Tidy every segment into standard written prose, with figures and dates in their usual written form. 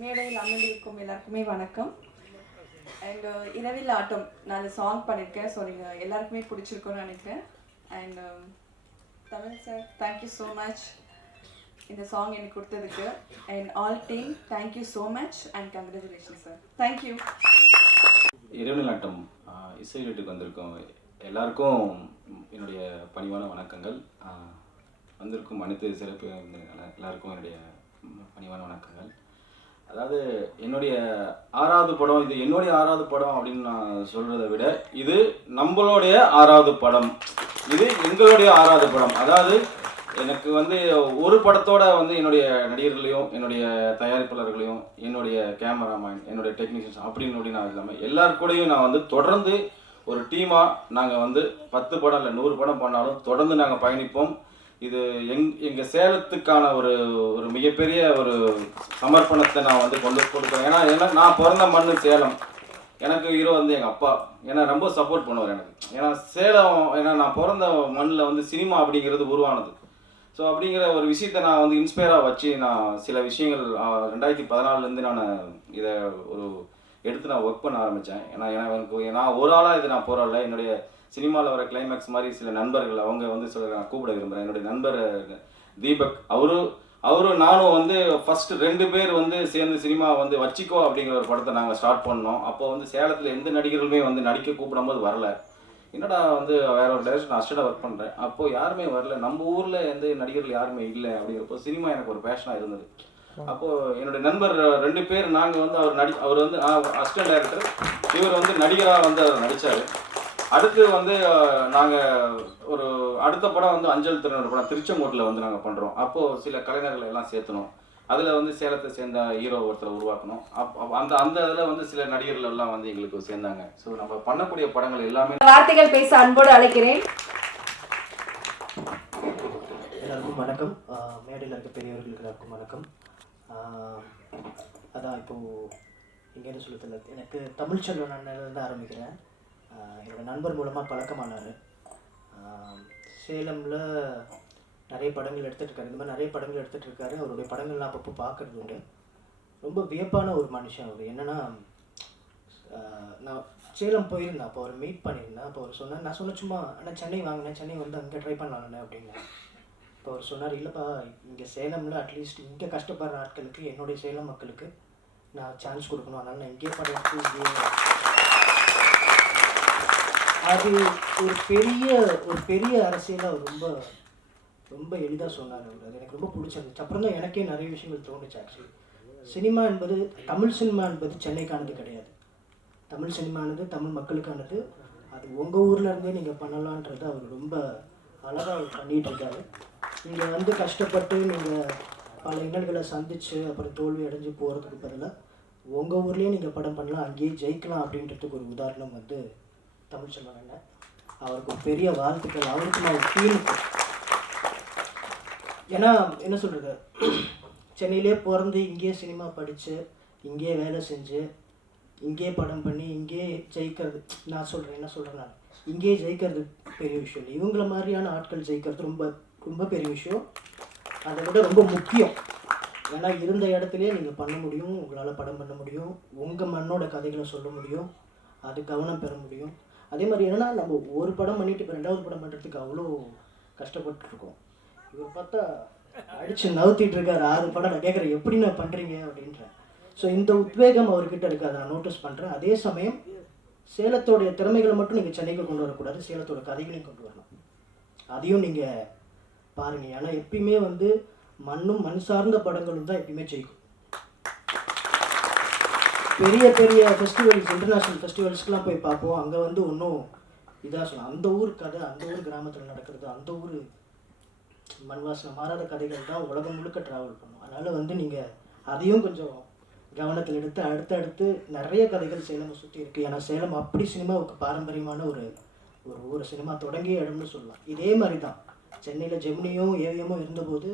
மேடையில் அமர்ந்திருக்கும் எல்லாருக்குமே வணக்கம். அண்ட் இரவில் ஆட்டம் நான் அந்த சாங் பண்ணியிருக்கேன். ஸோ நீங்கள் எல்லாருக்குமே பிடிச்சிருக்கோன்னு நினைக்கிறேன். And Tamil sir thank you so much இந்த சாங் எனக்கு கொடுத்ததுக்கு. And all team thank you so much and congratulation sir. Thank you. இரவில் ஆட்டம் இசை வீட்டுக்கு வந்திருக்கோம் எல்லாருக்கும் என்னுடைய பணிவான வணக்கங்கள். வந்திருக்கும் அனைத்து சிறப்பு எல்லாருக்கும் என்னுடைய பணிவான வணக்கங்கள். அதாவது என்னுடைய 6வது படம், இது என்னுடைய 6வது படம் அப்படின்னு நான் சொல்கிறத விட இது நம்மளுடைய 6வது படம், இது எங்களுடைய 6வது படம். அதாவது எனக்கு ஒரு படத்தோட என்னுடைய நடிகர்களையும் என்னுடைய தயாரிப்பாளர்களையும் என்னுடைய கேமராமேன் என்னுடைய டெக்னீஷியன்ஸ் அப்படின்னு நான் இல்லாமல் எல்லாருக்கூடையும் நான் தொடர்ந்து ஒரு டீமாக நாங்கள் 10 படம் இல்லை 100 படம் பண்ணாலும் தொடர்ந்து நாங்கள் பயணிப்போம். இது எங்கள் சேலத்துக்கான ஒரு மிகப்பெரிய ஒரு சமர்ப்பணத்தை நான் கொண்டு கொடுக்குறேன். ஏன்னா நான் பிறந்த மண் சேலம். எனக்கு ஹீரோ எங்கள் அப்பா. ஏன்னா ரொம்ப சப்போர்ட் பண்ணுவார் எனக்கு. ஏன்னா சேலம், ஏன்னா நான் பிறந்த மண்ணில் சினிமா அப்படிங்கிறது உருவானது. ஸோ அப்படிங்கிற ஒரு விஷயத்தை நான் இன்ஸ்பயராக வச்சு நான் சில விஷயங்கள் 2014 நான் இதை எடுத்து நான் ஒர்க் பண்ண ஆரம்பித்தேன். ஏன்னா நான் ஒரு ஆளாக இது நான் போராடல. என்னுடைய சினிமாவில் வர கிளைமேக்ஸ் மாதிரி சில நண்பர்கள் அவங்க சொல்ல நான் கூப்பிட விரும்புகிறேன். என்னுடைய நண்பர் தீபக், அவரும் நானும் ஃபஸ்ட்டு 2 பேர் சேர்ந்து சினிமா வச்சிக்கோ அப்படிங்கிற ஒரு படத்தை நாங்கள் ஸ்டார்ட் பண்ணோம். அப்போ சேலத்தில் எந்த நடிகர்களுமே நடிக்க கூப்பிடும்போது வரல. என்னடா வேற ஒரு டைரக்ஷன் அசிஸ்டண்டாக ஒர்க் பண்ணுறேன். அப்போது யாருமே வரல, நம்ம ஊரில் எந்த நடிகர்கள் யாருமே இல்லை. அப்படிங்கிறப்போ சினிமா எனக்கு ஒரு பேஷனாக இருந்தது. அப்போது என்னுடைய நண்பர் 2 பேர் நாங்கள் அவர் அசிஸ்டன்ட் டைரக்டர், இவர் நடிகராக அவர் நடித்தார். அடுத்து நாங்கள் ஒரு அடுத்த படம் அஞ்சல் திருநூறு படம் திருச்செங்கோட்டில் நாங்கள் பண்ணுறோம். அப்போது சில கலைஞர்களை எல்லாம் சேர்த்தணும். அதில் சேலத்தை சேர்ந்த ஹீரோ ஒருத்தரை உருவாக்கணும். அந்த இதில் சில நடிகர்கள் எல்லாம் எங்களுக்கு சேர்ந்தாங்க. ஸோ நம்ம பண்ணக்கூடிய படங்கள் எல்லாமே வார்த்தைகள் பேச அன்போடு அழைக்கிறேன். எல்லாருக்கும் வணக்கம். மேடையில் இருக்க பெரியவர்களுக்கு எல்லாருக்கும் வணக்கம். அதான் இப்போது இங்கே என்ன சொல்ல தெரியல, எனக்கு தமிழ்ச்செல்வன் அண்ணன்லேருந்து ஆரம்பிக்கிறேன். என்னோடய நண்பர் மூலமாக பழக்கமானார். சேலமில் நிறைய படங்கள் எடுத்துகிட்ருக்காரு. இந்த மாதிரி நிறைய படங்கள் எடுத்துகிட்ருக்காரு. அவருடைய படங்கள் நான் அப்பப்போ பார்க்குறது உண்டு. ரொம்ப வியப்பான ஒரு மனுஷன் அவர். என்னென்னா, நான் சேலம் போயிருந்தேன். அப்போ அவர் மீட் பண்ணியிருந்தேன். அப்போ அவர் சொன்னார், நான் சொன்னேன் சும்மா ஆனால் சென்னை வாங்கினேன், சென்னை அங்கே ட்ரை பண்ணலான்னு அப்படின்னு. இப்போ அவர் சொன்னார், இல்லைப்பா இங்கே சேலமில் அட்லீஸ்ட் இங்கே கஷ்டப்படுற ஆட்களுக்கு, என்னுடைய சேலம் மக்களுக்கு நான் சான்ஸ் கொடுக்கணும், அதனால் நான் இங்கே படத்துக்கு இங்கே. அது ஒரு பெரிய அரசியலாக அவர் ரொம்ப ரொம்ப எளிதாக சொன்னார் அவர். அது எனக்கு ரொம்ப பிடிச்சிருந்துச்சு. அப்புறம் தான் எனக்கே நிறைய விஷயங்கள் தோணுச்சு. ஆக்சுவலி சினிமா என்பது, தமிழ் சினிமா என்பது சென்னைக்கானது கிடையாது. தமிழ் சினிமானது தமிழ் மக்களுக்கானது. அது உங்கள் ஊரில் இருந்தே நீங்கள் பண்ணலான்றது அவர் ரொம்ப அழகாக அவர் பண்ணிகிட்ருக்காரு. இங்கே கஷ்டப்பட்டு நீங்கள் பல இன்னல்களை சந்தித்து அப்புறம் தோல்வி அடைஞ்சு போகிறதுக்கு பதிலாக உங்கள் ஊர்லேயே நீங்கள் படம் பண்ணலாம், அங்கேயே ஜெயிக்கலாம் அப்படின்றதுக்கு ஒரு உதாரணம் தமிழ் செல்வன். அவருக்கு ஒரு பெரிய வாழ்த்துக்கள். அவருக்கு நான் டீமுக்கு, ஏன்னா என்ன சொல்கிறது, சென்னையிலே பிறந்து இங்கேயே சினிமா படித்து இங்கேயே வேலை செஞ்சு இங்கேயே படம் பண்ணி இங்கேயே ஜெயிக்கிறது, நான் இங்கேயே ஜெயிக்கிறது பெரிய விஷயம் இல்லை. இவங்கள மாதிரியான ஆட்கள் ஜெயிக்கிறது ரொம்ப ரொம்ப பெரிய விஷயம். அதை விட ரொம்ப முக்கியம். ஏன்னா இருந்த இடத்துலையே நீங்கள் பண்ண முடியும், உங்களால் படம் பண்ண முடியும், உங்கள் மண்ணோட கதைகளை சொல்ல முடியும், அது கவனம் பெற முடியும். அதே மாதிரி என்னென்னா, நம்ம ஒரு படம் பண்ணிவிட்டு இப்போ 2வது படம் பண்ணுறதுக்கு அவ்வளோ கஷ்டப்பட்டுருக்கோம். இவர் பார்த்தா அடித்து நவுத்திட்டு இருக்காரு 6 படம். நான் கேட்குறேன், எப்படி நான் பண்ணுறீங்க அப்படின்றேன். ஸோ இந்த உத்வேகம் அவர்கிட்ட இருக்குது, அதை நான் நோட்டீஸ் பண்ணுறேன். அதே சமயம் சேலத்தோடைய திறமைகளை மட்டும் நீங்கள் சென்னைக்கு கொண்டு வரக்கூடாது, சேலத்தோட கதைகளையும் கொண்டு வரணும். அதையும் நீங்கள் பாருங்கள். ஏன்னா எப்பயுமே மண்ணும் மண் சார்ந்த படங்களும் தான் எப்பயுமே ஜெயிக்கும். பெரிய பெரிய ஃபெஸ்டிவல்ஸ், இன்டர்நேஷ்னல் ஃபெஸ்டிவல்ஸ்க்கெலாம் போய் பார்ப்போம். அங்கே ஒன்றும் இதாக சொல்லலாம், அந்த ஊர் கதை, அந்த ஊர் கிராமத்தில் நடக்கிறது, அந்த ஊர் மண்வாசனை மாறாத கதைகள் தான் உலகம் முழுக்க ட்ராவல் பண்ணும். அதனால் நீங்கள் அதையும் கொஞ்சம் கவனத்தில் எடுத்து அடுத்தடுத்து நிறைய கதைகள் சேலமை சுற்றி இருக்குது. ஏன்னா சேலம் அப்படி சினிமாவுக்கு பாரம்பரியமான ஒரு ஊர், சினிமா தொடங்கிய இடம்னு சொல்லலாம். இதே மாதிரி தான் சென்னையில் ஜெமினியும் ஏவிஎம்மும் இருந்தபோது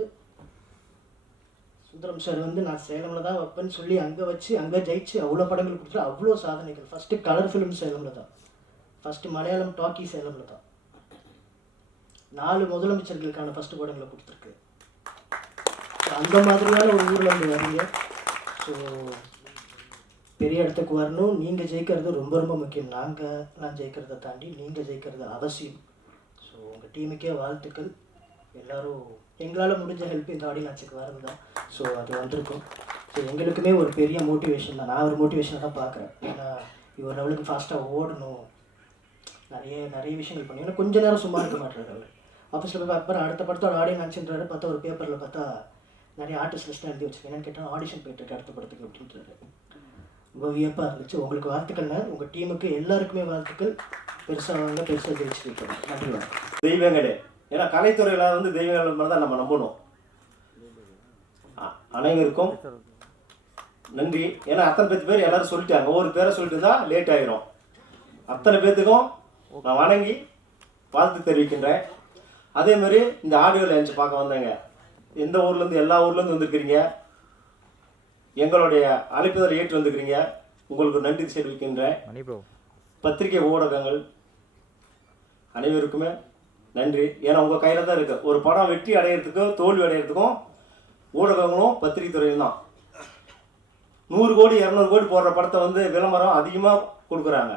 சுந்தரம் சார் நான் சேலமில் தான் வைப்பேன்னு சொல்லி அங்கே வச்சு அங்கே ஜெயிச்சு அவ்வளோ படங்கள் கொடுத்துட்டு அவ்வளோ சாதனைகள். ஃபஸ்ட்டு கலர் ஃபிலிம் சேலமில் தான், ஃபஸ்ட்டு மலையாளம் டாக்கி சேலமில் தான், 4 முதலமைச்சர்களுக்கான ஃபஸ்ட்டு படங்களை கொடுத்துருக்கு. அந்த மாதிரியான ஒரு ஊரில் வரீங்க. ஸோ பெரிய இடத்துக்கு வரணும். நீங்கள் ஜெயிக்கிறது ரொம்ப ரொம்ப முக்கியம். நான் ஜெயிக்கிறத தாண்டி நீங்கள் ஜெயிக்கிறது அவசியம். ஸோ உங்கள் டீமுக்கே வாழ்த்துக்கள். எல்லோரும் எங்களால் முடிஞ்ச ஹெல்ப் இந்த ஆடியன்ஸுக்கு வரது தான். ஸோ அது வந்திருக்கும். ஸோ எங்களுக்குமே ஒரு பெரிய மோட்டிவேஷன் தான். நான் ஒரு மோட்டிவேஷனை தான் பார்க்குறேன். ஏன்னா இவர் லெவலுக்கு ஃபாஸ்ட்டாக ஓடணும், நிறைய விஷயங்கள் பண்ணி. ஏன்னா கொஞ்ச நேரம் சும்மா இருக்க மாட்டார் அவர். ஆஃபீஸில் போய் அப்புறம் அடுத்த படத்தோட ஆடியன் நினச்சின்றாரு. பார்த்தா ஒரு பேப்பரில் பார்த்தா நிறைய ஆர்டிஸ்ட் லிஸ்ட்டாக எழுதி வச்சுருக்கேன். என்னென்னு கேட்டால் ஆடிஷன் போயிட்டு அடுத்த படத்துக்கு அப்படின்றாரு. ரொம்ப வியப்பாக இருந்துச்சு. உங்களுக்கு வாழ்த்துக்கள்னா உங்கள் டீமுக்கு எல்லாருக்குமே வாழ்த்துக்கள். பெருசாக வாங்க, பெருசாக ஜெயிச்சு வைக்கணும். நன்றி. தெய்வங்களே, ஏன்னா கலைத்துறையில் வந்து தெய்வங்கள் தான் நம்ம நம்பணும். அனைவருக்கும் நன்றி. ஏன்னா அத்தனை பேர் எல்லாரும் சொல்லிட்டாங்க. ஒவ்வொரு பேரை சொல்லிட்டு தான் லேட் ஆகிரும். அத்தனை பேர்த்துக்கும் நான் வணங்கி வாழ்த்து தெரிவிக்கின்றேன். அதே மாதிரி இந்த ஆடியோ லான்ச் பார்க்க வந்தாங்க. எந்த ஊர்லேருந்து, எல்லா ஊர்லேருந்து வந்துருக்கிறீங்க. எங்களுடைய அழைப்புதலை ஏற்று வந்துருக்கிறீங்க. உங்களுக்கு நன்றி தெரிவிக்கின்றேன். பத்திரிகை ஊடகங்கள் அனைவருக்குமே நன்றி. ஏன்னா உங்கள் கையில் தான் இருக்குது. ஒரு படம் வெற்றி அடையிறதுக்கும் தோல்வி அடையிறதுக்கும் ஊடகங்களும் பத்திரிகை துறையும் தான். 100 கோடி 200 கோடி போடுற படத்தை வந்து விளம்பரம் அதிகமாக கொடுக்குறாங்க.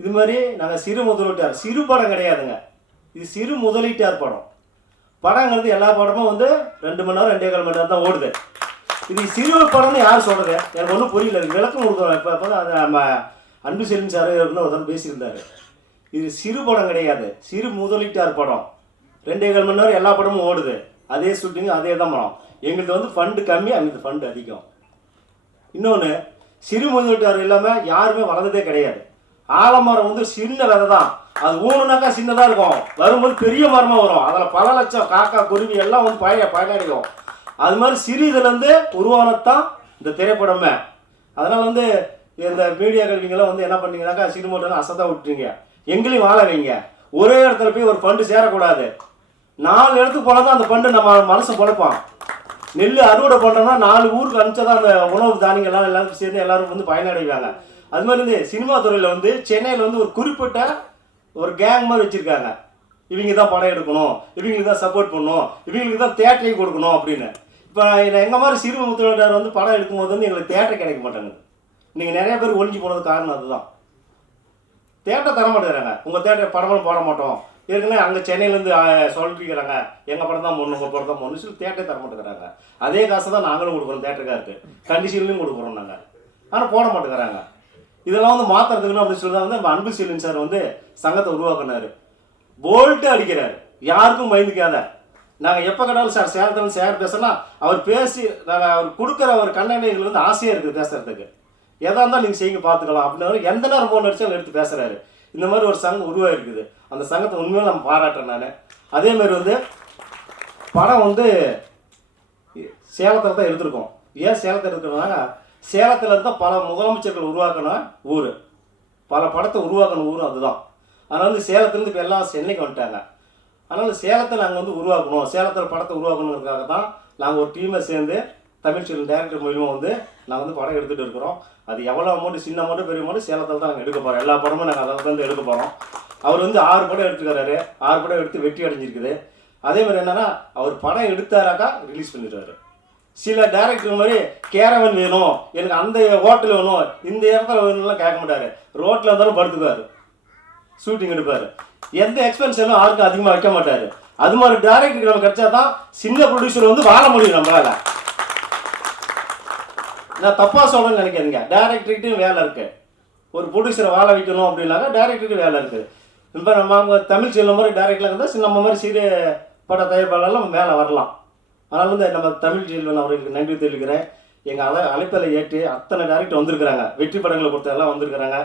இது மாதிரி நாங்கள் சிறு முதலீட்டார், சிறு படம் கிடையாதுங்க, இது சிறு முதலீட்டார் படம். படங்கிறது எல்லா படமும் வந்து 2 மணி நேரம் 2.25 மணி நேரம் தான் ஓடுது. இது சிறு படம்னு யார் சொல்கிறது? எனக்கு ஒன்றும் புரியல. இது விளக்கம் கொடுக்குறோம். இப்போ தான் நம்ம அன்பு செல்வன் சார் ஒருத்தர் பேசியிருந்தார். இது சிறு படம் கிடையாது, சிறு முதலீட்டார் படம். 2.25 மணி நேரம் எல்லா படமும் ஓடுது. அதே ஷூட்டிங், அதே தான் படம். எங்களுக்கு வந்து ஃபண்டு கம்மி, அவங்களுக்கு ஃபண்டு அதிகம். இன்னொன்று, சிறு முதலீட்டார் இல்லாமல் யாருமே வளர்ந்ததே கிடையாது. ஆலமரம் வந்து சின்ன விதை தான், அது ஊனுனாக்கா சின்னதாக இருக்கும், வரும்போது பெரிய மரமாக வரும். அதில் பல லட்சம் காக்கா குருவி எல்லாம் வந்து பயனடைக்கும். அது மாதிரி சிறு இதுலேருந்து உருவானதான் இந்த திரைப்படமே. அதனால் வந்து இந்த மீடியா கல்விங்கெல்லாம் வந்து என்ன பண்ணீங்கன்னாக்கா சிறு முதலீட்டார் அசத்தா விட்டுறீங்க. எங்களையும் வாழ வைங்க. ஒரே இடத்துல போய் ஒரு ஃபண்டு சேரக்கூடாது. 4 இடத்துக்கு போனால் தான் அந்த ஃபண்டு நம்ம மனசு பொழைப்பான். நெல் அறுவடை பண்ணுறோம்னா 4 ஊருக்கு அனுப்பிச்சா தான் அந்த உணவு தானியங்கள்லாம் எல்லாரும் சேர்ந்து எல்லாரும் வந்து பயனடைவாங்க. அது மாதிரி வந்து சினிமா துறையில் வந்து சென்னையில் வந்து ஒரு குறிப்பிட்ட ஒரு கேங் மாதிரி வச்சுருக்காங்க. இவங்க தான் படம் எடுக்கணும், இவங்களுக்கு தான் சப்போர்ட் பண்ணணும், இவங்களுக்கு தான் தேட்டரையும் கொடுக்கணும் அப்படின்னு. இப்போ எங்கள் மாதிரி சிறு முதலீட்டார் வந்து படம் எடுக்கும்போது வந்து எங்களுக்கு தேட்டர் கிடைக்க மாட்டாங்க. நீங்கள் நிறைய பேர் ஒழிஞ்சு போனது காரணம் அதுதான். தேட்டர் தர மாட்டேங்கிறாங்க. உங்கள் தேட்டர் படமெல்லாம் போட மாட்டோம். ஏற்கனவே அங்கே சென்னையிலேருந்து சொல்லிருக்கிறாங்க, எங்கள் படம் தான் ஒன்று, உங்கள் படம் தான் ஒன்று சொல்லி தேட்டரே தர மாட்டேங்கிறாங்க. அதே காசை தான் நாங்களும் கொடுக்குறோம், தேட்டருக்காருக்கு கண்டிஷன்லையும் கொடுக்குறோம் நாங்கள். ஆனால் போட மாட்டேங்கிறாங்க. இதெல்லாம் வந்து மாற்றுறதுக்குன்னு அப்படின்னு சொல்லி தான் வந்து நம்ம அன்பு செல்வன் சார் வந்து சங்கத்தை உருவாக்குனார். போல்ட்டு அடிக்கிறார், யாருக்கும் பயந்துக்காத. நாங்கள் எப்போ கேட்டாலும் சார் சேலத்தில் சார் பேசலாம், அவர் பேசி நாங்கள் அவர் கொடுக்குற ஒரு கண்ணனை எங்களுக்கு வந்து ஆசையாக இருக்குது பேசுகிறதுக்கு. எதாக இருந்தாலும் நீங்கள் செய்யுங்க பார்த்துக்கலாம் அப்படின்னு எந்த நேரம் போன் அடித்தாலும் எடுத்து பேசுகிறாரு. இந்த மாதிரி ஒரு சங்கம் உருவாகிருக்குது. அந்த சங்கத்தை உண்மையில நம்ம பாராட்டுறேன் நான். அதே மாதிரி வந்து படம் வந்து சேலத்தில் தான் எடுத்திருக்கோம். ஏன் சேலத்தை எடுக்கணும்னா, சேலத்தில் இருந்தால் பல முதலமைச்சர்கள் உருவாக்கணும் ஊர், பல படத்தை உருவாக்கணும் ஊரும் அதுதான். அதனால் வந்து சேலத்துலேருந்து இப்போ எல்லாம் சென்னைக்கு வந்துட்டாங்க. அதனால் சேலத்தை நாங்கள் வந்து உருவாக்கணும், சேலத்தில் படத்தை உருவாக்கணுங்கிறதுக்காக தான் நாங்கள் ஒரு டீமை சேர்ந்து தமிழ் செல்வன் டைரக்டர் மூலியமாக வந்து நாங்கள் வந்து படம் எடுத்துகிட்டு இருக்கிறோம். அது எவ்வளோ அமௌண்ட்டு, சின்ன அமௌண்ட்டு பெரிய அமௌண்ட்டு, சேலத்தில் தான் நாங்கள் எடுக்க போகிறோம். எல்லா படமும் நாங்கள் அதை வந்து எடுக்க போகிறோம். அவர் வந்து 6 படம் எடுத்துக்கிறாரு, 6 படம் எடுத்து வெற்றி அடைஞ்சிருக்குது. அதே மாதிரி என்னென்னா, அவர் படம் எடுத்தாராக்கா ரிலீஸ் பண்ணிடுறாரு. சில டேரக்டர் மாதிரி கேரவன் வேணும், எனக்கு அந்த ஹோட்டல் வேணும், இந்த இடத்துல வேணும்லாம் கேட்க மாட்டார். ரோட்டில் இருந்தாலும் படுத்துக்குவார், ஷூட்டிங் எடுப்பார். எந்த எக்ஸ்பென்ஸ் எல்லாம் யாருக்கும் அதிகமாக வைக்க மாட்டார். அது மாதிரி டேரக்டருக்கு நம்ம கிடைச்சா தான் சின்ன ப்ரொடியூசர் வந்து வாழ முடியும் நம்மளால். நான் தப்பாக சொல்கிறேன்னு நினைக்காதீங்க, டேரக்டர்கிட்டையும் வேலை இருக்குது. ஒரு ப்ரொடியூசரை வாழ வைக்கணும் அப்படின்னாக்கா டேரக்டருக்கு வேலை இருக்குது. இப்போ நம்ம தமிழ் செல்வம் மாதிரி டேரக்டர்லாம் இருந்தால் நம்ம மாதிரி சிறு பட தயாரிப்பாளர்லாம் நம்ம மேலே வரலாம். அதனால் வந்து நம்ம தமிழ் செல்வன் அவர்களுக்கு நன்றி தெரிவிக்கிறேன். எங்கள் அழைப்பதை ஏற்று அத்தனை டேரக்டர் வந்திருக்கிறாங்க, வெற்றி படங்களை பொறுத்த எல்லாம் வந்திருக்கிறாங்க.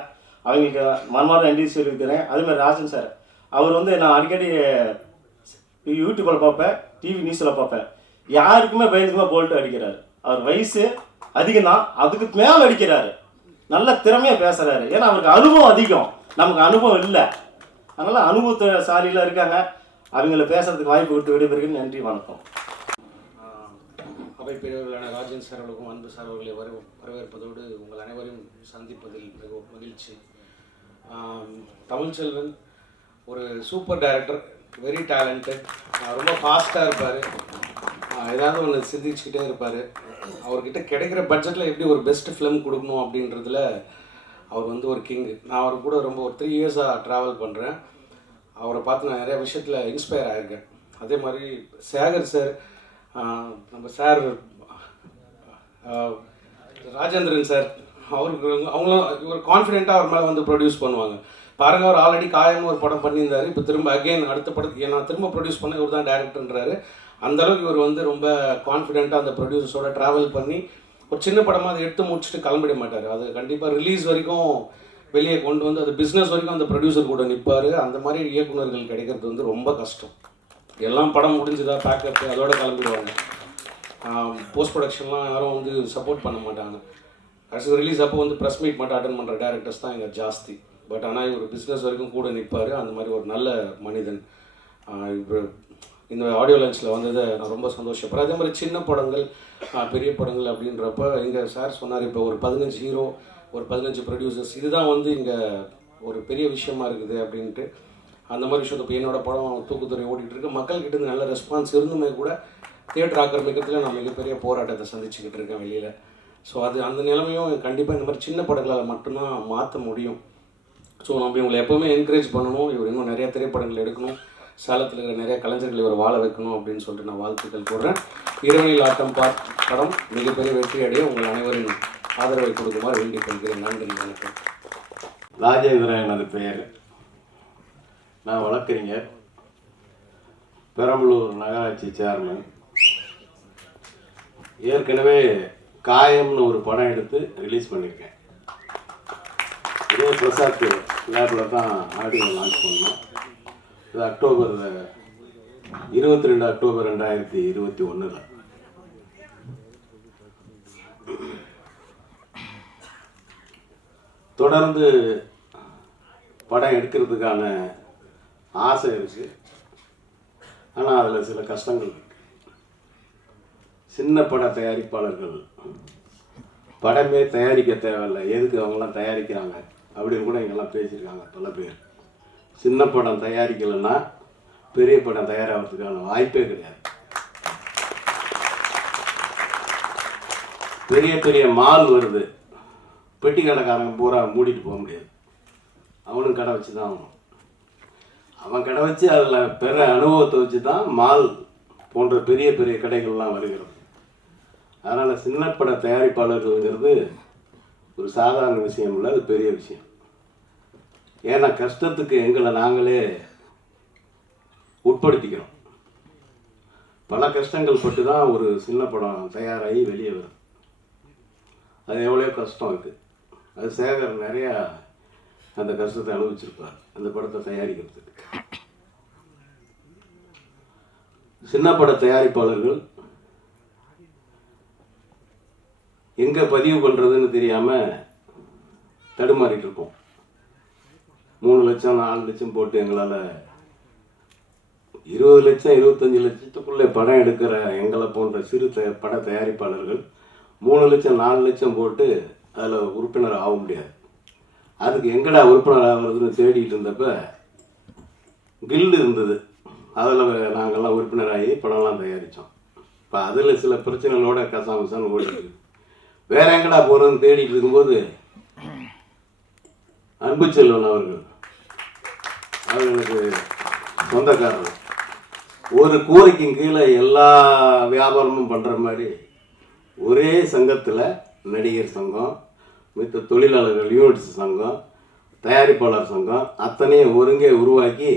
அவங்களுக்கு மனமார்ந்த நன்றி தெரிவிக்கிறேன். அதேமாதிரி ராஜன் சார், அவர் வந்து நான் அடிக்கடி யூடியூப்பில் பார்ப்பேன், டிவி நியூஸில் பார்ப்பேன். யாருக்குமே பயந்துக்குமே போல்ட்டு அடிக்கிறார். அவர் வயசு அதிகம் தான், அதுக்கு மேலே அடிக்கிறாரு. நல்ல திறமையாக பேசுகிறாரு. ஏன்னா அவருக்கு அனுபவம் அதிகம், நமக்கு அனுபவம் இல்லை. அதனால் அனுபவசாலியில் இருக்காங்க. அவங்கள பேசுறதுக்கு வாய்ப்பு கொடுத்து விடைபெறுகிறேன். நன்றி, வணக்கம். அவை பெரியவர்களான ராஜன் சார் அவர்களுக்கும் அன்பு சார் அவர்களை வரவேற்பதோடு உங்கள் அனைவரையும் சந்திப்பதில் மிகவும் மகிழ்ச்சி. தமிழ் செல்வன் ஒரு சூப்பர் டைரக்டர், வெரி டேலண்டட், ரொம்ப ஃபாஸ்ட்டாக இருப்பார். ஏதாவது ஒன்று சிந்திச்சுக்கிட்டே இருப்பார். அவர்கிட்ட கிடைக்கிற பட்ஜெட்டில் எப்படி ஒரு பெஸ்ட் ஃபிலிம் கொடுக்கணும் அப்படின்றதுல அவர் வந்து ஒரு கிங்கு. நான் அவர் கூட ரொம்ப ஒரு 3 இயர்ஸாக ட்ராவல் பண்ணுறேன். அவரை பார்த்து நான் நிறைய விஷயத்தில் இன்ஸ்பயர் ஆகியிருக்கேன். அதே மாதிரி சேகர் சார், நம்ம சார் ராஜேந்திரன் சார், அவங்களும் இவர் கான்ஃபிடென்ட்டாக அவர் மேலே வந்து ப்ரொடியூஸ் பண்ணுவாங்க. பாருங்கள், அவர் ஆல்ரெடி காயமும் ஒரு படம் பண்ணியிருந்தார். இப்போ திரும்ப அகெயின் அடுத்த படத்துக்கு நான் திரும்ப ப்ரொடியூஸ் பண்ண இவர் தான் டேரக்டர்ன்றாரு. அந்தளவுக்கு இவர் வந்து ரொம்ப கான்ஃபிடென்ட்டாக அந்த ப்ரொடியூசர்ஸோட ட்ராவல் பண்ணி ஒரு சின்ன படமாக அதை எடுத்து முடிச்சுட்டு கிளம்பிட மாட்டார். அது கண்டிப்பாக ரிலீஸ் வரைக்கும் வெளியே கொண்டு வந்து அது பிஸ்னஸ் வரைக்கும் அந்த ப்ரொடியூசர் கூட நிற்பார். அந்த மாதிரி இயக்குநர்கள் கிடைக்கிறது வந்து ரொம்ப கஷ்டம். எல்லாம் படம் முடிஞ்சுதா பேக்கப் அதோட கிளம்பிடுவாங்க. போஸ்ட் ப்ரொடக்ஷன்லாம் யாரும் வந்து சப்போர்ட் பண்ண மாட்டாங்க. கடைசி ரிலீஸ் அப்போ வந்து ப்ரெஸ் மீட் மட்டும் அட்டன் பண்ணுற டேரக்டர்ஸ் தான் இங்கே ஜாஸ்தி. பட் ஆனால் இவர் பிஸ்னஸ் வரைக்கும் கூட நிற்பார். அந்த மாதிரி ஒரு நல்ல மனிதன். இப்போ இந்த ஆடியோ லான்ச்சில் வந்ததை நான் ரொம்ப சந்தோஷப்படுறேன். அதே மாதிரி சின்ன படங்கள் பெரிய படங்கள் அப்படின்றப்ப இங்கே சார் சொன்னார், இப்போ ஒரு 15 ஹீரோ, ஒரு 15 ப்ரொடியூசர்ஸ், இதுதான் வந்து இங்கே ஒரு பெரிய விஷயமா இருக்குது அப்படின்ட்டு. அந்த மாதிரி விஷயத்தை இப்போ என்னோடய படம் தூக்குத்துறை ஓடிட்டுருக்கு. மக்கள்கிட்ட நல்ல ரெஸ்பான்ஸ் இருந்துமே கூட தியேட்டர் ஆக்கிரமிக்கிறதுல நான் மிகப்பெரிய போராட்டத்தை சந்திச்சுக்கிட்டு இருக்கேன் வெளியில். ஸோ அது அந்த நிலைமையும் கண்டிப்பாக இந்த மாதிரி சின்ன படங்களால் மட்டும்தான் மாற்ற முடியும். ஸோ நம்ம இவங்களை எப்போவுமே என்கரேஜ் பண்ணணும். இவர் இன்னும் நிறையா திரைப்படங்கள் எடுக்கணும், சேலத்தில் இருக்கிற நிறைய கலைஞர்கள் இவர் வாழ வைக்கணும் அப்படின்னு சொல்லிட்டு நான் வாழ்த்துக்கள் கூறுறேன். இரவனில் ஆட்டம் படம் மிகப்பெரிய வெற்றி அடைய உங்கள் அனைவரின் ஆதரவை கொடுக்குமாறு வேண்டிக் கொள்கிறேன். நன்றி, வணக்கம். ராஜேந்திரன் எனது பெயர். நான் வழக்கறிஞர், பெரம்பலூர் நகராட்சி சேர்மன். ஏற்கனவே காயம்னு ஒரு படம் எடுத்து ரிலீஸ் பண்ணியிருக்கேன். இதே பிரசாத் லேபில் தான் ஆடியோ லான்ச் பண்ணோம். இது அக்டோபர் 22 அக்டோபர் 2021. தொடர்ந்து படம் எடுக்கிறதுக்கான ஆசை இருக்குது. ஆனால் அதில் சில கஷ்டங்கள் இருக்கு. சின்ன பட தயாரிப்பாளர்கள் படமே தயாரிக்க தேவையில்லை, எதுக்கு அவங்களாம் தயாரிக்கிறாங்க அப்படின்னு கூட இங்கெல்லாம் பேசியிருக்காங்க பல பேர். சின்ன படம் தயாரிக்கலைன்னா பெரிய படம் தயாராகிறதுக்கான வாய்ப்பே கிடையாது. பெரிய பெரிய மால் வருது, பெட்டி கடைக்காரங்க பூரா மூடிட்டு போக முடியாது. அவனும் கடை வச்சு தான் ஆகணும். அவன் கடை வச்சு அதில் பெற அனுபவத்தை வச்சு தான் மால் போன்ற பெரிய பெரிய கடைகள்லாம் வருகிறது. அதனால் சின்னப்பட தயாரிப்பாளர்கள்ங்கிறது ஒரு சாதாரண விஷயம் இல்லை, அது பெரிய விஷயம். ஏன்னா கஷ்டத்துக்கு எங்களை நாங்களே உட்படுத்திக்கிறோம். பல கஷ்டங்கள் பட்டு தான் ஒரு சின்ன படம் தயாராகி வெளியே வரும். அது எவ்வளோ கஷ்டம் இருக்குது. அது சேகர் நிறையா அந்த கஷ்டத்தை அனுபவிச்சிருப்பார் அந்த படத்தை தயாரிக்கிறதுக்கு. சின்ன பட தயாரிப்பாளர்கள் எங்கே பதிவு பண்ணுறதுன்னு தெரியாமல் தடுமாறிட்டு இருக்கோம். 3 லட்சம் 4 லட்சம் போட்டு எங்களால் 20 லட்சம் 25 லட்சத்துக்குள்ளே படம் எடுக்கிற எங்களை போன்ற சிறு பட தயாரிப்பாளர்கள் 3 லட்சம் 4 லட்சம் போட்டு அதில் உறுப்பினர் ஆக முடியாது. அதுக்கு எங்கடா உறுப்பினர் ஆகிறதுன்னு தேடிட்டு இருந்தப்ப கில்டு இருந்தது. அதில் நாங்கள்லாம் உறுப்பினராகி படம்லாம் தயாரித்தோம். இப்போ அதில் சில பிரச்சனைகளோட கசாமசான்னு ஓடிட்டு வேற எங்கடா போகிறோன்னு தேடிட்டு இருக்கும்போது அன்பு செல்வன் அவர்களுக்கு சொந்தக்காரர் ஒரு கூரைக்கு கீழே எல்லா வியாபாரமும் பண்ணுற மாதிரி ஒரே சங்கத்தில் நடிகர் சங்கம், மித்த தொழிலாளர்கள் யூனிட்ஸ் சங்கம், தயாரிப்பாளர் சங்கம் அத்தனையும் ஒருங்கே உருவாக்கி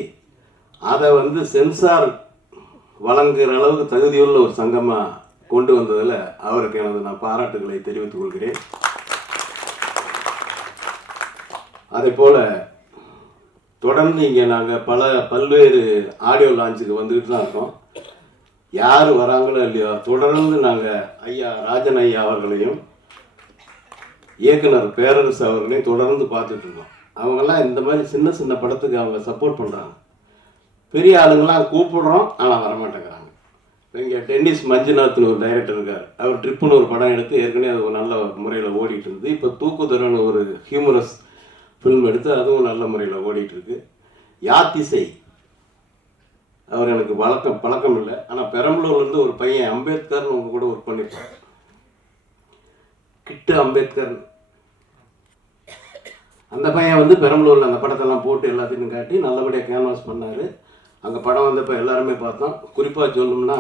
அதை சென்சார் வழங்குகிற அளவுக்கு தகுதியுள்ள ஒரு சங்கமாக கொண்டு வந்ததில் அவருக்கு நான் பாராட்டுகளை தெரிவித்துக் கொள்கிறேன். அதே போல் தொடர்ந்து இங்கே நாங்கள் பல்வேறு ஆடியோ லான்ச்சுக்கு வந்துக்கிட்டு தான் இருக்கோம். யார் வராங்களோ இல்லையோ தொடர்ந்து நாங்கள் ஐயா ராஜன் ஐயா அவர்களையும் இயக்குனர் பேரரசு அவர்களையும் தொடர்ந்து பார்த்துட்ருக்கோம். அவங்கெல்லாம் இந்த மாதிரி சின்ன சின்ன படத்துக்கு அவங்க சப்போர்ட் பண்ணுறாங்க. பெரிய ஆளுங்களாம் கூப்பிடுறோம், ஆனால் வரமாட்டேங்கிறாங்க. இப்போ இங்கே டென்னிஸ் மஞ்சுநாத்னு ஒரு டைரக்டர் இருக்கார். அவர் ட்ரிப்புன்னு ஒரு படம் எடுத்து ஏற்கனவே அது ஒரு நல்ல முறையில் ஓடிட்டு இருந்தது. இப்போ தூக்குதுறைன்னு ஒரு ஹியூமரஸ் ஃபில்ம் எடுத்து அதுவும் நல்ல முறையில் ஓடிட்டுருக்கு. யாத்திசை அவர் எனக்கு பழக்கம் இல்லை. ஆனால் பெரம்பலூர்லேருந்து ஒரு பையன் அம்பேத்கர்னு உங்க கூட ஒர்க் பண்ணியிருப்பார், கிட்டு அம்பேத்கர். அந்த பையன் வந்து பெரம்பலூரில் அந்த படத்தெல்லாம் போட்டு எல்லாத்தையும் காட்டி நல்லபடியாக கேன்வாஸ் பண்ணார். அங்கே படம் வந்தப்போ எல்லாருமே பார்த்தோம். குறிப்பாக சொல்லணும்னா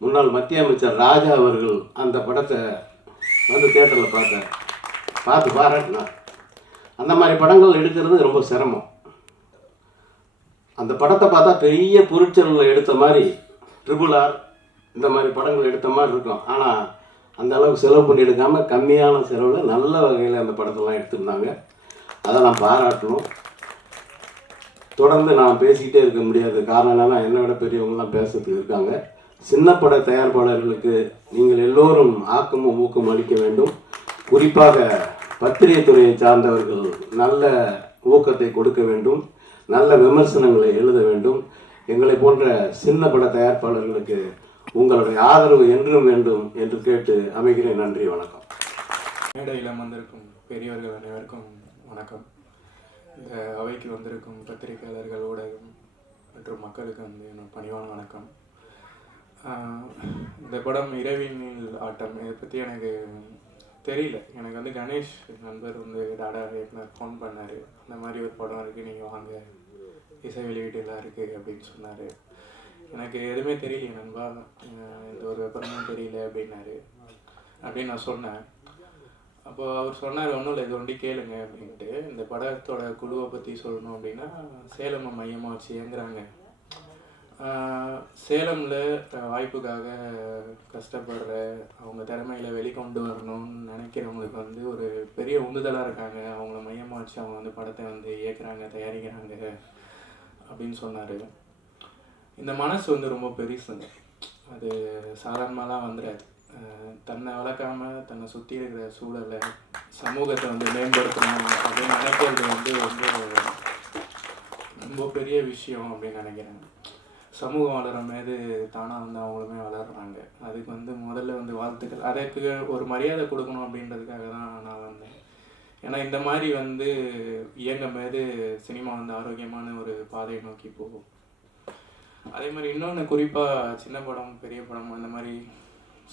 முன்னாள் மத்திய அமைச்சர் ராஜா அவர்கள் அந்த படத்தை வந்து தியேட்டரில் பார்த்து பாராட்டினார். அந்த மாதிரி படங்கள் எடுக்கிறது ரொம்ப சிரமம். அந்த படத்தை பார்த்தா பெரிய பொருட்செலவில் எடுத்த மாதிரி RRR இந்த மாதிரி படங்கள் எடுத்த மாதிரி இருக்கும். ஆனால் அந்த அளவுக்கு செலவு பண்ணி எடுக்காமல் கம்மியான செலவில் நல்ல வகையில் அந்த படத்தெல்லாம் எடுத்திருந்தாங்க. அதை நான் பாராட்டணும். தொடர்ந்து நான் பேசிக்கிட்டே இருக்க முடியாது. காரணம் என்னென்னா என்னை விட பெரியவங்களாம் பேசுறதுக்கு இருக்காங்க. சின்ன பட தயாரிப்பாளர்களுக்கு நீங்கள் எல்லோரும் ஆக்கமும் ஊக்கம் அளிக்க வேண்டும். குறிப்பாக பத்திரிகை துறையை சார்ந்தவர்கள் நல்ல ஊக்கத்தை கொடுக்க வேண்டும், நல்ல விமர்சனங்களை எழுத வேண்டும். எங்களை போன்ற சின்ன பட தயாரிப்பாளர்களுக்கு உங்களுடைய ஆதரவு என்றும் வேண்டும் என்று கேட்டு அமைகிறேன். நன்றி, வணக்கம். மேடையில் வந்திருக்கும் பெரியவர்கள் அனைவருக்கும் வணக்கம். இந்த அவைக்கு வந்திருக்கும் பத்திரிகையாளர்கள், ஊடகம் மற்றும் மக்களுக்கு வந்து என்னோட பணிவான வணக்கம். இந்த படம் இரவினில் ஆட்டம், இதை பற்றி எனக்கு தெரியல. எனக்கு வந்து கணேஷ் நண்பர் வந்து டாடா இயக்குனர் ஃபோன் பண்ணார், அந்த மாதிரி ஒரு படம் இருக்குது, நீங்கள் வாங்க, இசை வெளியீடுலாம் இருக்குது அப்படின்னு சொன்னார். எனக்கு எதுவுமே தெரியல நண்பா, இந்த ஒரு படமும் தெரியல அப்படின்னாரு. அப்படின்னு நான் சொன்னேன். அப்போது அவர் சொன்னார், ஒன்றும் இல்லை, இது ஒண்டி கேளுங்க அப்படின்ட்டு. இந்த படத்தோட குழுவை பற்றி சொல்லணும் அப்படின்னா சேலமை மையமாக வச்சு இயங்குறாங்க. சேலமில் வாய்ப்புக்காக கஷ்டப்படுற, அவங்க திறமையில வெளிக்கொண்டு வரணும்னு நினைக்கிறவங்களுக்கு வந்து ஒரு பெரிய உந்துதலாக இருக்காங்க. அவங்கள மையமாக வச்சு அவங்க வந்து படத்தை வந்து இயக்குறாங்க, தயாரிக்கிறாங்க அப்படின்னு சொன்னார். இந்த மனசு வந்து ரொம்ப பெருசுங்க, அது சாதாரணமாலாம் வந்துடாது. தன்னை வளர்க்காமல் தன்னை சுற்றி இருக்கிற சூழலை, சமூகத்தை வந்து மேம்படுத்தணும் அப்படின்னு நினைக்கிறது வந்து ரொம்ப பெரிய விஷயம் அப்படின்னு நினைக்கிறேன். சமூகம் வளர மீது தானாக வந்து அவங்களுமே வளர்கிறாங்க. அதுக்கு வந்து முதல்ல வந்து வாழ்த்துக்கள். அதற்கு ஒரு மரியாதை கொடுக்கணும் அப்படின்றதுக்காக தான் நான் வந்தேன். ஏன்னா இந்த மாதிரி வந்து இயங்க மீது சினிமா வந்து ஆரோக்கியமான ஒரு பாதையை நோக்கி போகும். அதே மாதிரி இன்னொன்று, குறிப்பாக சின்ன படம் பெரிய படம் அந்த மாதிரி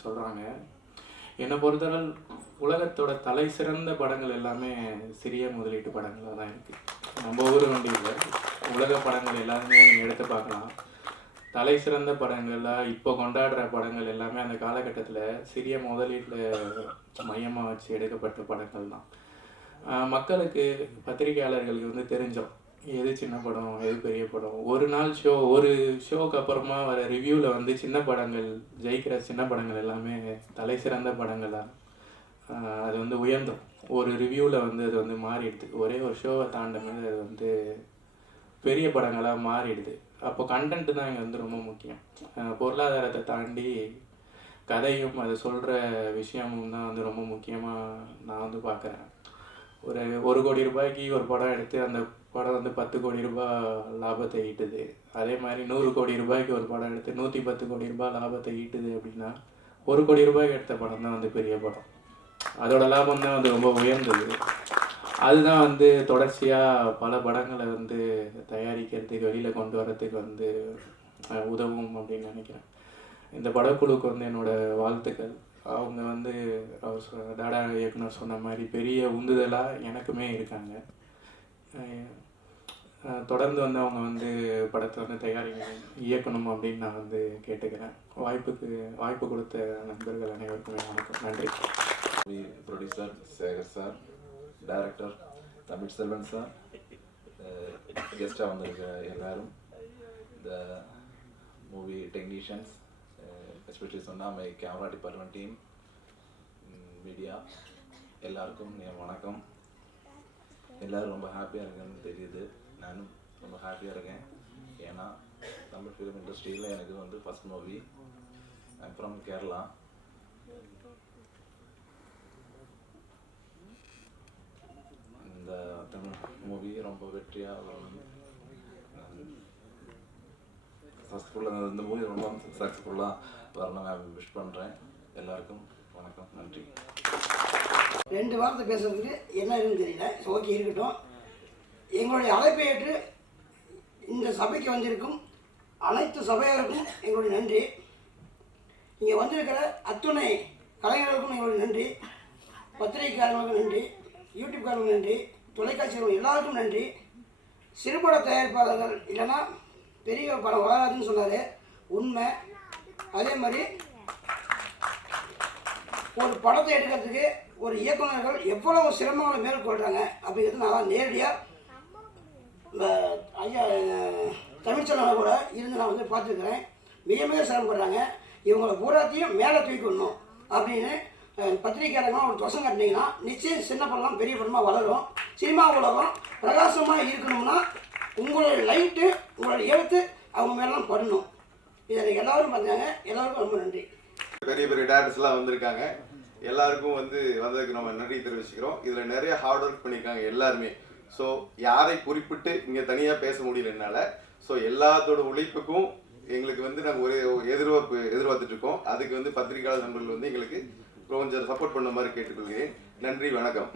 சொல்கிறாங்க. என்னை பொறுத்தவரை உலகத்தோட தலை சிறந்த படங்கள் எல்லாமே சிறிய முதலீட்டு படங்களாக தான் இருக்குது. நம்ம ஊர் வண்டியில் உலக படங்கள் எல்லாருமே நீங்கள் எடுத்து பார்க்கலாம். தலை சிறந்த படங்கள்லாம் இப்போ கொண்டாடுற படங்கள் எல்லாமே அந்த காலகட்டத்தில் சிறிய முதலீட்டில் மையமாக வச்சு எடுக்கப்பட்ட படங்கள் தான். மக்களுக்கு, பத்திரிகையாளர்களுக்கு வந்து தெரிஞ்சோம் எது சின்ன படம் எது பெரிய படம். ஒரு நாள் ஒரு ஷோக்கு அப்புறமா வர ரிவ்யூவில் வந்து சின்ன படங்கள் ஜெயிக்கிற சின்ன படங்கள் எல்லாமே தலை சிறந்த படங்களாக அது வந்து உயர்ந்தோம். ஒரு ரிவ்யூவில் வந்து அது வந்து மாறிடுது. ஒரே ஒரு ஷோவை தாண்டமே அது வந்து பெரிய படங்களாக மாறிடுது. அப்போ கண்டென்ட்டு தான் இங்கே வந்து ரொம்ப முக்கியம். பொருளாதாரத்தை தாண்டி கதையும் அது சொல்கிற விஷயமும் தான் வந்து ரொம்ப முக்கியமாக நான் வந்து பார்க்குறேன். ஒரு 1 கோடி ரூபாய்க்கு ஒரு படம் எடுத்து அந்த படம் வந்து 10 கோடி ரூபாய் லாபத்தை ஈட்டுது. அதே மாதிரி 100 கோடி ரூபாய்க்கு ஒரு படம் எடுத்து 110 கோடி ரூபாய் லாபத்தை ஈட்டுது அப்படின்னா 1 கோடி ரூபாய்க்கு எடுத்த படம் தான் வந்து பெரிய படம். அதோட லாபம் தான் வந்து ரொம்ப உயர்ந்தது. அதுதான் வந்து தொடர்ச்சியாக பல படங்களை வந்து தயாரிக்கிறதுக்கு, வெளியில் கொண்டு வரதுக்கு வந்து உதவும் அப்படின்னு நினைக்கிறேன். இந்த படக்குழுவுக்கு வந்து என்னோடய வாழ்த்துக்கள். அவங்க வந்து அவர் டாடா இயக்குனர் சொன்ன மாதிரி பெரிய உந்துதலாக எனக்குமே இருக்காங்க. தொடர்ந்து வந்து அவங்க வந்து படத்தை வந்து இயக்கணும் அப்படின்னு நான் வந்து கேட்டுக்கிறேன். வாய்ப்பு கொடுத்த நண்பர்கள் அனைவருக்குமே வணக்கம், நன்றி. Producer Sekar sir, director Tamil Selvan sir, கெஸ்ட்டாக வந்திருக்க எல்லாரும், இந்த மூவி டெக்னீஷியன்ஸ், எஸ்பெஷலி சொன்னால் my camera department team, media எல்லாருக்கும் என் வணக்கம். எல்லோரும் ரொம்ப ஹாப்பியாக இருக்குன்னு தெரியுது. நானும் ரொம்ப ஹாப்பியாக இருக்கேன். ஏன்னா தமிழ் ஃபிலிம் இண்டஸ்ட்ரியில் எனக்கு வந்து first movie. I'm from Kerala. இந்த தமிழ் மூவி ரொம்ப வெற்றியாக சக்ஸஸ்ஃபுல்லாக, இந்த மூவி ரொம்ப சக்ஸஸ்ஃபுல்லாக வரணும் நான் விஷ் பண்ணுறேன். எல்லாருக்கும் வணக்கம், நன்றி. 2 வார்த்தை பேசுறதுக்கு என்ன இருக்குன்னு தெரியல. ஓகே, இருக்கட்டும். எங்களுடைய அழைப்பை ஏற்று இந்த சபைக்கு வந்திருக்கும் அனைத்து சபையாருக்கும் எங்களுடைய நன்றி. இங்கே வந்திருக்கிற அத்துணை கலைஞர்களுக்கும் எங்களுடைய நன்றி, பத்திரிகைக்காரர்களுக்கும் நன்றி, யூடியூப்காரர்களுக்கும் நன்றி, தொலைக்காட்சிகளுக்கும் எல்லாருக்கும் நன்றி. சிறுபட தயாரிப்பாளர்கள் இல்லைன்னா பெரிய படம் வளராதுன்னு சொன்னார், உண்மை. அதே மாதிரி ஒரு படத்தை எடுக்கிறதுக்கு ஒரு இயக்குநர்கள் எவ்வளவு சிரமங்களை மேற்கொள்கிறாங்க அப்படிங்கிறது நான் நேரடியாக ஐயா தமிழ்ச்செல்வன் கூட இருந்து நான் வந்து பார்த்துருக்குறேன். மிக மிக சிரமப்படுறாங்க. இவங்களை பூராத்தையும் மேலே தூக்கிடணும் அப்படின்னு பத்திரிக்கையாளர்கள் ஒரு தொசம் கட்டினீங்கன்னா நிச்சயம் சின்ன படம்லாம் பெரிய படமாக வளரும். சினிமா உலகம் பிரகாசமாக இருக்கணும்னா உங்களுடைய லைட்டு உங்களுடைய எழுத்து அவங்க மேலாம் படணும். இதை எல்லோரும் பார்த்தாங்க. எல்லோருக்கும் ரொம்ப நன்றி. பெரிய பெரிய டேரக்டர்ஸ்லாம் வந்திருக்காங்க. எல்லாருக்கும் வந்ததுக்கு நம்ம நன்றி தெரிவிச்சுக்கிறோம். இதில் நிறைய ஹார்ட் ஒர்க் பண்ணியிருக்காங்க எல்லாருமே. ஸோ யாரை குறிப்பிட்டு இங்கே தனியாக பேச முடியல என்னால். ஸோ எல்லாத்தோட உழைப்புக்கும் எங்களுக்கு நாங்கள் ஒரு எதிர்பார்த்துட்டு இருக்கோம். அதுக்கு பத்திரிகையாளர் நண்பர்கள் எங்களுக்கு கொஞ்சம் சப்போர்ட் பண்ண மாதிரி கேட்டுக்கொள்கிறேன். நன்றி, வணக்கம்.